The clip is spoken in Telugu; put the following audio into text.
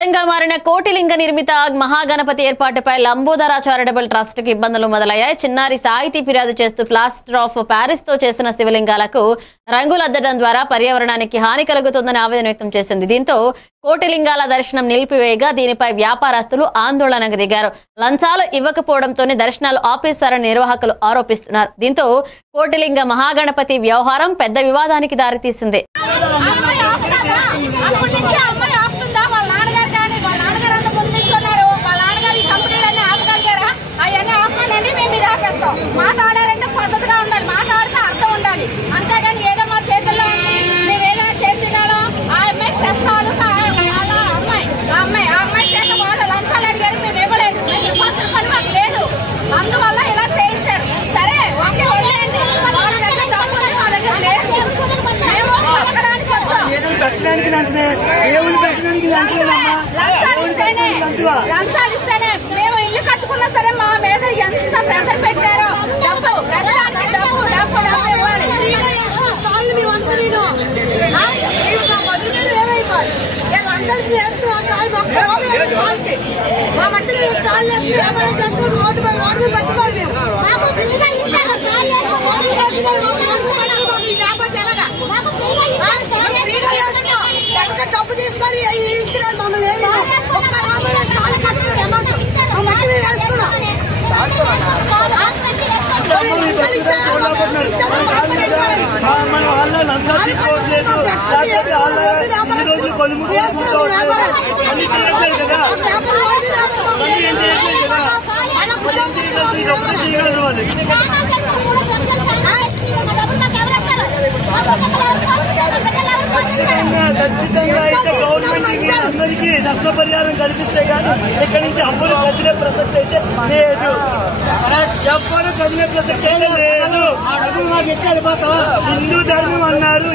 మారిన కోటిలింగ నిర్మిత మహాగణపతి ఏర్పాటుపై లంబోదర చారిటబుల్ ట్రస్ట్ కి ఇబ్బందులు మొదలయ్యాయి. చిన్నారి సాహితీ ఫిర్యాదు చేస్తూ ప్లాస్టర్ ఆఫ్ ప్యారిస్ తో చేసిన శివలింగాలకు రంగులద్దడం ద్వారా పర్యావరణానికి హాని కలుగుతుందని ఆవేదన వ్యక్తం చేసింది. దీంతో కోటిలింగాల దర్శనం నిలిపివేయగా దీనిపై వ్యాపారస్తులు ఆందోళనకు దిగారు. లంచాలు ఇవ్వకపోవడంతోనే దర్శనాలు ఆపేశారని నిర్వాహకులు ఆరోపిస్తున్నారు. దీంతో కోటిలింగ మహాగణపతి వ్యవహారం పెద్ద వివాదానికి దారితీసింది. మాట్లాడారంటే పద్ధతిగా ఉండాలి, మాట్లాడితే అర్థం ఉండాలి. అంతేగాని ఏదో మా చేతుల్లో మేము ఏదైనా చేసినాలో ఆ అమ్మాయి ప్రశ్న అడుగుతా ఆ అమ్మాయి చేత వాళ్ళ లంచాలు అడిగారు, మేము ఇవ్వలేదు, పని మాకు లేదు, అందువల్ల ఇలా చేయించారు. సరే ఓకే వదిలేయండి, వాళ్ళ దగ్గర డబ్బు మా దగ్గర లేదు, మేము పలకడానికి వచ్చాం. లంచాలు ఇస్తేనే మేము ఇల్లు కట్టుకున్నా సరే మా మీద ఎంత ప్రెషర్ పెట్టారో. డబ్బు ప్రజలానికి డబ్బు డబ్బు డబ్బు ఇవ్వాలి. మా మట్టి మేము స్టాల్ వేసుకుని వ్యాపారం చేసుకుని రోడ్డు బతుకోవాలి. మేము డబ్బు తీసుకొని ఇచ్చినారు మమ్మల్ని. ఒక్క రూపాయలు స్టాల్ కట్టుకుని అమౌంట్ మా మట్టి మేము వేసుకున్నాం. ఖచ్చితంగా అయితే గవర్నమెంట్ అందరికీ నష్టపరిహారం కల్పిస్తే కానీ ఇక్కడి నుంచి అప్పులు కదిలే ప్రసక్తి అయితే లేదు. ఎవ్వరు కదిలే ప్రసక్తి అయితే లేదు. హిందూ ధర్మం అన్నారు.